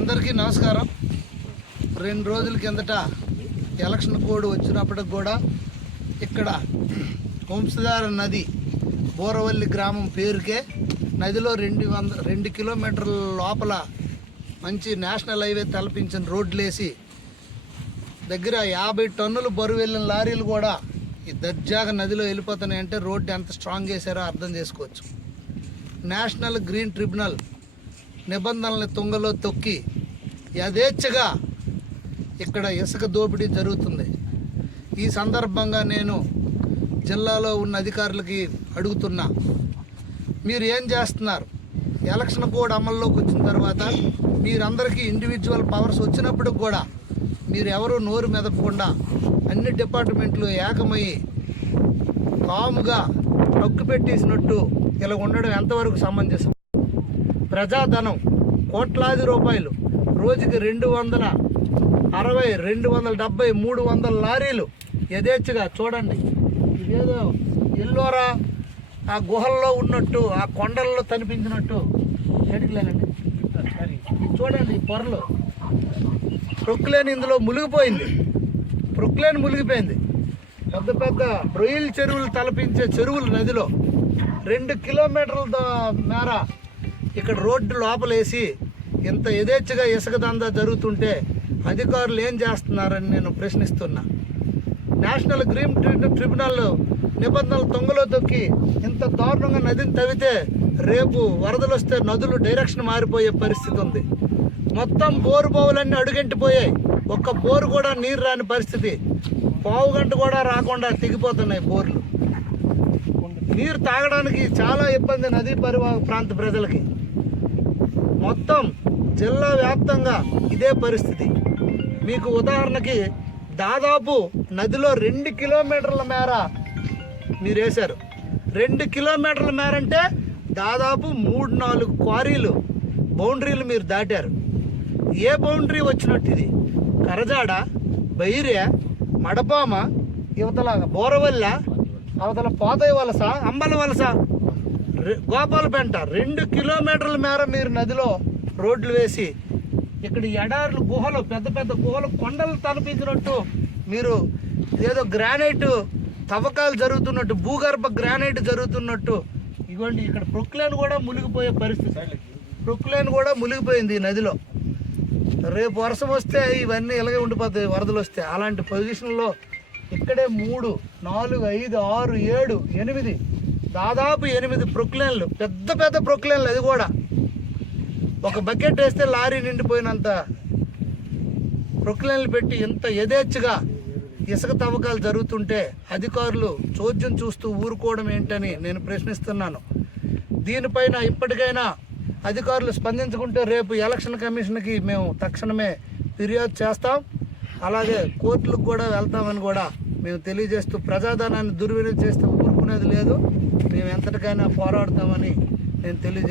అందరికీ నమస్కారం రెండు రోజుల కిందట ఎలక్షన్ కోడ్ వచ్చినప్పటికి కూడా ఇక్కడ వంశధార నది బోరవల్లి గ్రామం పేరుకే నదిలో రెండు వంద రెండు కిలోమీటర్ల లోపల మంచి నేషనల్ హైవే తలపించిన రోడ్లేసి దగ్గర యాభై టన్నులు బరువు వెళ్ళిన లారీలు కూడా ఈ దర్జాగా నదిలో వెళ్ళిపోతున్నాయంటే రోడ్డు ఎంత స్ట్రాంగ్ చేశారో అర్థం చేసుకోవచ్చు నేషనల్ గ్రీన్ ట్రిబ్యునల్ నిబంధనలను తుంగలో తొక్కి యథేచ్ఛగా ఇక్కడ ఇసుక దోపిడీ జరుగుతుంది ఈ సందర్భంగా నేను జిల్లాలో ఉన్న అధికారులకి అడుగుతున్నా మీరు ఏం చేస్తున్నారు ఎలక్షన్ కోడ్ అమల్లోకి వచ్చిన తర్వాత మీరందరికీ ఇండివిజువల్ పవర్స్ వచ్చినప్పుడు కూడా మీరు ఎవరు నోరు మెదపకుండా అన్ని డిపార్ట్మెంట్లు ఏకమయ్యి కాముగా నొక్కు పెట్టేసినట్టు ఇలా ఉండడం ఎంతవరకు సమంజసం ప్రజాధనం కోట్లాది రూపాయలు రోజుకి రెండు వందల అరవై రెండు వందల డెబ్బై మూడు వందల లారీలు యథేచ్ఛగా చూడండి ఇదేదో ఎల్లోరా ఆ గుహల్లో ఉన్నట్టు ఆ కొండల్లో కనిపించినట్టు ఎడిగిలేనండి చూడండి పొరలు ప్రొక్లేన్ ఇందులో మునిగిపోయింది ప్రొక్లేన్ మునిగిపోయింది పెద్ద పెద్ద రొయ్యల చెరువులు తలపించే చెరువులు నదిలో రెండు కిలోమీటర్ల మేర ఇక్కడ రోడ్డు లోపలేసి ఇంత యథేచ్ఛగా ఇసుక దందా జరుగుతుంటే అధికారులు ఏం చేస్తున్నారని నేను ప్రశ్నిస్తున్నా నేషనల్ గ్రీన్ ట్రిబ్యునల్ నిబంధనలు తొంగలో తొక్కి ఇంత దారుణంగా నదిని తవ్వితే రేపు వరదలు వస్తే నదులు డైరెక్షన్ మారిపోయే పరిస్థితి ఉంది మొత్తం బోరు బావులన్నీ అడుగంటిపోయాయి ఒక్క బోరు కూడా నీరు రాని పరిస్థితి పావు గంట కూడా రాకుండా తెగిపోతున్నాయి బోర్లు నీరు తాగడానికి చాలా ఇబ్బంది నదీ పరివా ప్రాంత ప్రజలకి మొత్తం జిల్లా వ్యాప్తంగా ఇదే పరిస్థితి మీకు ఉదాహరణకి దాదాపు నదిలో రెండు కిలోమీటర్ల మేర మీరు వేశారు రెండు కిలోమీటర్ల మేర అంటే దాదాపు మూడు నాలుగు క్వారీలు బౌండరీలు మీరు దాటారు ఏ బౌండరీ వచ్చినట్టు ఇది కరజాడ బైర్య మడపామ ఇవతల బోరవల్ల అవతల పోతయ వలస అంబల వలస గోపాలపేంట రెండు కిలోమీటర్ల మేర మీరు నదిలో రోడ్లు వేసి ఇక్కడ ఎడారులు గుహలు పెద్ద పెద్ద గుహలు కొండలు తలపించినట్టు మీరు ఏదో గ్రానైట్ తవ్వకాలు జరుగుతున్నట్టు భూగర్భ గ్రానైట్ జరుగుతున్నట్టు ఇవ్వండి ఇక్కడ ప్రొక్లేన్ కూడా మునిగిపోయే పరిస్థితి ప్రొక్లేన్ కూడా మునిగిపోయింది ఈ నదిలో రేపు వర్షం వస్తే ఇవన్నీ ఇలాగే ఉండిపోతాయి వరదలు వస్తే అలాంటి పొజిషన్లో ఇక్కడే మూడు నాలుగు ఐదు ఆరు ఏడు ఎనిమిది దాదాపు ఎనిమిది ప్రొక్లైన్లు పెద్ద పెద్ద ప్రొక్లైన్లు అది కూడా ఒక బకెట్ వేస్తే లారీ నిండిపోయినంత ప్రొక్లైన్లు పెట్టి ఇంత యథేచ్ఛగా ఇసుక తవ్వకాలు జరుగుతుంటే అధికారులు చోద్యం చూస్తూ ఊరుకోవడం ఏంటని నేను ప్రశ్నిస్తున్నాను దీనిపైన ఇప్పటికైనా అధికారులు స్పందించుకుంటే రేపు ఎలక్షన్ కమిషన్కి మేము తక్షణమే ఫిర్యాదు చేస్తాం అలాగే కోర్టులకు కూడా వెళ్తామని కూడా మేము తెలియజేస్తూ ప్రజాధనాన్ని దుర్వినియోగం చేస్తూ చెప్పుకునేది లేదు మేము ఎంతటికైనా పోరాడతామని నేను తెలియజే